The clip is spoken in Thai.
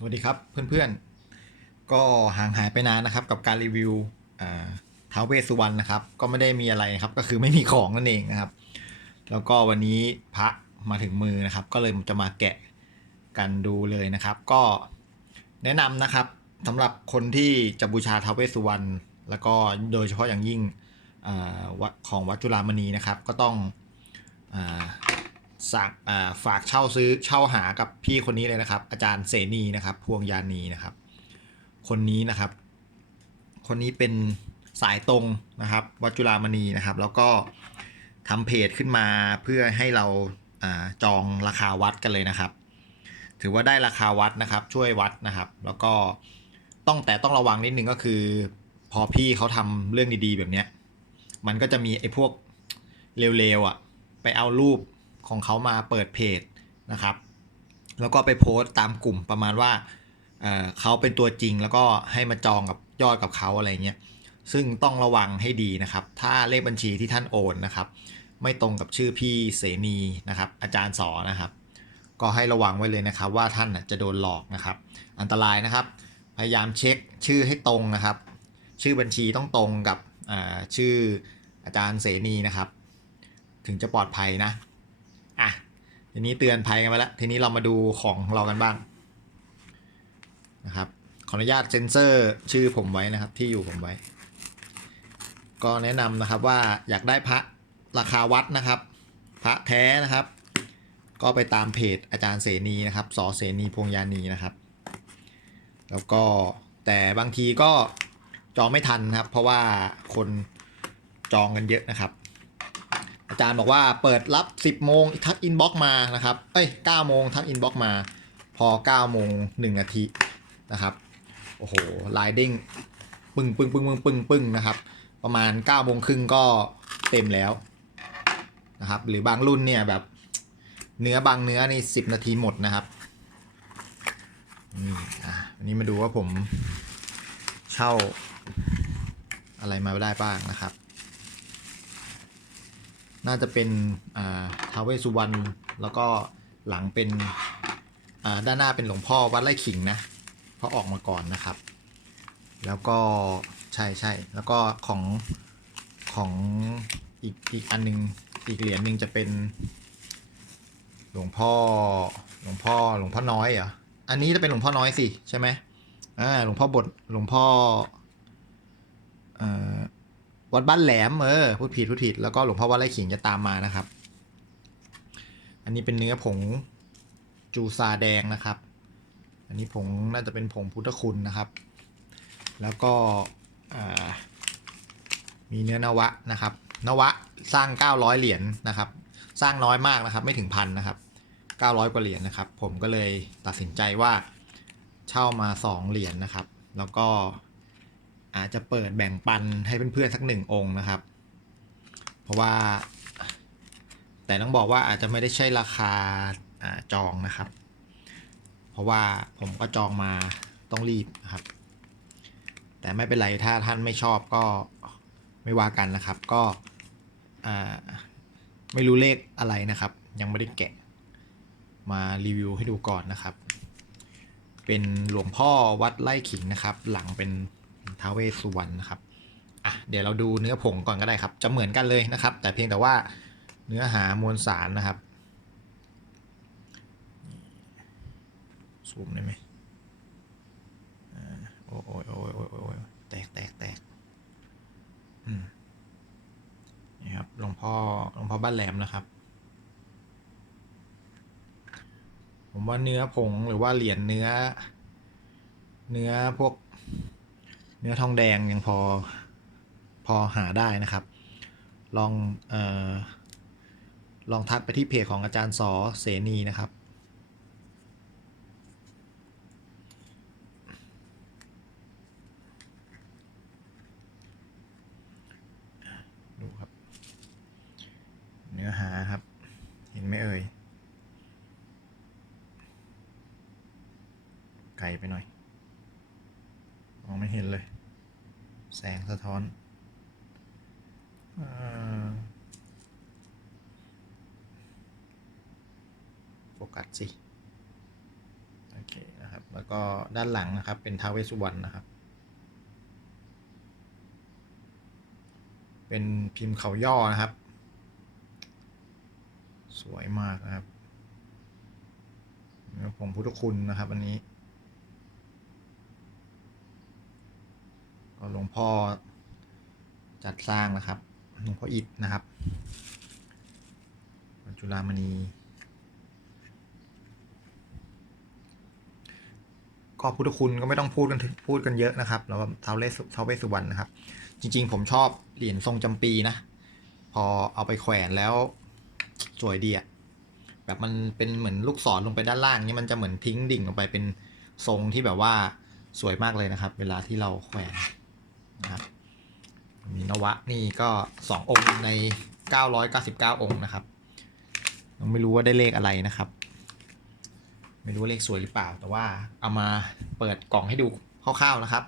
สวัสดีครับเพื่อนๆ ก็ห่างหายไปนานนะครับกับการรีวิวท้าวเวสสุวรรณนะครับ ก็ไม่ได้มีอะไรครับ ก็คือไม่มีของนั่นเองนะครับ แล้วก็วันนี้พระมาถึงมือนะครับ ก็เลยจะมาแกะกันดูเลยนะครับ ก็แนะนำนะครับสำหรับคนที่จะบูชาท้าวเวสสุวรรณแล้วก็โดยเฉพาะอย่างยิ่งอของวัดจุฬามณีนะครับ ก็ต้องอ สั่งฝากเช่าซื้อเช่าหากับพี่คนนี้เลยนะครับ อาจารย์เสนีนะครับ พวงยานีนะครับ คนนี้นะครับ คนนี้เป็นสายตรงนะครับ วัจุฬามณีนะครับ แล้วก็ทำเพจขึ้นมาเพื่อให้เราอาจองราคาวัดกันเลยนะครับ ถือว่าได้ราคาวัดนะครับ ช่วยวัดนะครับ แล้วก็ต้องแต่ต้องระวังนิดนึงก็คือ พอพี่เขาทำเรื่องดีๆ แบบเนี้ยมันก็จะมีไอ้พวกเร็วๆอะ ไปเอารูป ของเขามาเปิดเพจนะครับ แล้วก็ไปโพสต์ตามกลุ่มประมาณว่าเเขาเป็นตัวจริงแล้วก็ให้มาจองกับยอดกับเขาอะไรเงี้ยซึ่งต้องระวังให้ดีนะครับ ถ้าเลขบัญชีที่ท่านโอนนะครับ ไม่ตรงกับชื่อพี่เสนีนะครับ อาจารย์สอนะครับ ก็ให้ระวังไว้เลยนะครับ ว่าท่านจะโดนหลอกนะครับ อันตรายนะครับ พยายามเช็คชื่อให้ตรงนะครับ ชื่อบัญชีต้องตรงกับชื่ออาจารย์เสนีนะครับ ถึงจะปลอดภัยนะ ทีนี้เตือนภัยกันไปแล้ว ทีนี้เรามาดูของของเรากันบ้างนะครับ ขออนุญาตเซ็นเซอร์ชื่อผมไว้นะครับ ที่อยู่ผมไว้ ก็แนะนำนะครับว่าอยากได้พระราคาวัดนะครับ พระแท้นะครับ ก็ไปตามเพจอาจารย์เสนีนะครับสอเสนีพวงยานีนะครับ แล้วก็แต่บางทีก็จองไม่ทันนะครับ เพราะว่าคนจองกันเยอะนะครับ จารย์บอกว่าเปิดรับ 10 โมงทักอินบ็อกมานะครับ เอ้ย9โมงทักอินบ็อกมา พอ9โมง1นาทีนะครับ โอ้โหไลน์เด้งปึ้งปึ้งปึ้งปึ้งปึ้งปึ้งนะครับ ประมาณ9โมงครึ่งก็เต็มแล้วนะครับ หรือบางรุ่นเนี่ยแบบเนื้อบางเนื้อใน10 นาทีหมดนะครับนี่อะวันนี้มาดูว่าผมเช่าอะไรมาได้บ้างนะครับ น่าจะเป็นท้าวเวสสุวรรณแล้วก็หลังเป็นด้านหน้าเป็นหลวงพ่อวัดไร่ขิงนะเพราะออกมาก่อนนะครับ แล้วก็ใช่ใช่แล้วก็ของของอีกอีกอันหนึงอีกเหรียญหนึ่งจะเป็น หลวงพ่อหลวงพ่อหลวงพ่อน้อยเหรออันนี้จะเป็นหลวงพ่อน้อยสิใช่ไหมอ่าหลวงพ่อบทหลวงพ่อเอ่อ วัดบ้านแหลมเออพูดผิดพูดผิดแล้วก็หลวงพ่อวัดไร่ขิงจะตามมานะครับ อันนี้เป็นเนื้อผงจูซาแดงนะครับ อันนี้ผงน่าจะเป็นผงพุทธคุณนะครับ แล้วก็มีเนื้อนวะนะครับ นวะสร้าง 900 เหรียญนะครับ สร้างน้อยมากนะครับไม่ถึงพันนะครับ 900 กว่าเหรียญนะครับ ผมก็เลยตัดสินใจว่าเช่ามา 2 เหรียญนะครับ แล้วก็ อาจจะเปิดแบ่งปันให้เพื่อนๆสักหนึ่งองค์นะครับ เพราะว่า แต่ต้องบอกว่าอาจจะไม่ได้ใช่ราคาอาจองนะครับ เพราะว่าผมก็จองมาต้องรีบนะครับ แต่ไม่เป็นไรถ้าท่านไม่ชอบก็ไม่ว่ากันนะครับ ก็ไม่รู้เลขอะไรนะครับ ยังไม่ได้แกะมารีวิวให้ดูก่อนนะครับ เป็นหลวงพ่อวัดไร่ขิงนะครับ หลังเป็น ท้าเวสสุวรรณนะครับอะเดี๋ยวเราดูเนื้อผงก่อนก็ได้ครับ จะเหมือนกันเลยนะครับ แต่เพียงแต่ว่าเนื้อหามวลสารนะครับซูมได้ไหมอ่าโอ้ยโอ้ยโอ้ยโอ้ยโอ้ยแตกแตกแตกอืมนี่ครับหลวงพ่อหลวงพ่อบ้านแหลมนะครับ ผมว่าเนื้อผงหรือว่าเหรียญเนื้อ เนื้อพวก เนื้อทองแดงยังพอพอหาได้นะครับ ลองออลองทักไปที่เพจของอาจารย์สอเสนีนะครับดูครับ เนื้อหาครับ เห็นไหมเอ่ย ไกลไปหน่อย มองไม่เห็นเลย แสงสะท้อนโฟกัสสิ โอเคนะครับ แล้วก็ด้านหลังนะครับ เป็นทาวเวสุวรรณนะครับ เป็นพิมพ์เขาย่อนะครับ สวยมากนะครับเนื้อผงพุทธคุณนะครับ อันนี้ หลวงพ่อจัดสร้างนะครับหลวงพ่ออิฐนะครับจุฬามณีก็พุทธคุณก็ไม่ต้องพูดกันพูดกันเยอะนะครับแล้วก็ท้าวเลสท้าวเวสสุวรรณนะครับ จริง ๆ ผมชอบเหรียญทรงจำปีนะ พอเอาไปแขวนแล้วสวยดีอะแบบมันเป็นเหมือนลูกศรลงไปด้านล่างนี่มันจะเหมือนทิ้งดิ่งลงไปเป็นทรงที่แบบว่าสวยมากเลยนะครับ เวลาที่เราแขวน นะครับมีนวะนี่ก็สององค์ใน 999 องค์นะครับยังไม่รู้ว่าได้เลขอะไรนะครับ ไม่รู้ว่าเลขสวยหรือเปล่า แต่ว่าเอามาเปิดกล่องให้ดูคร่าวๆนะครับ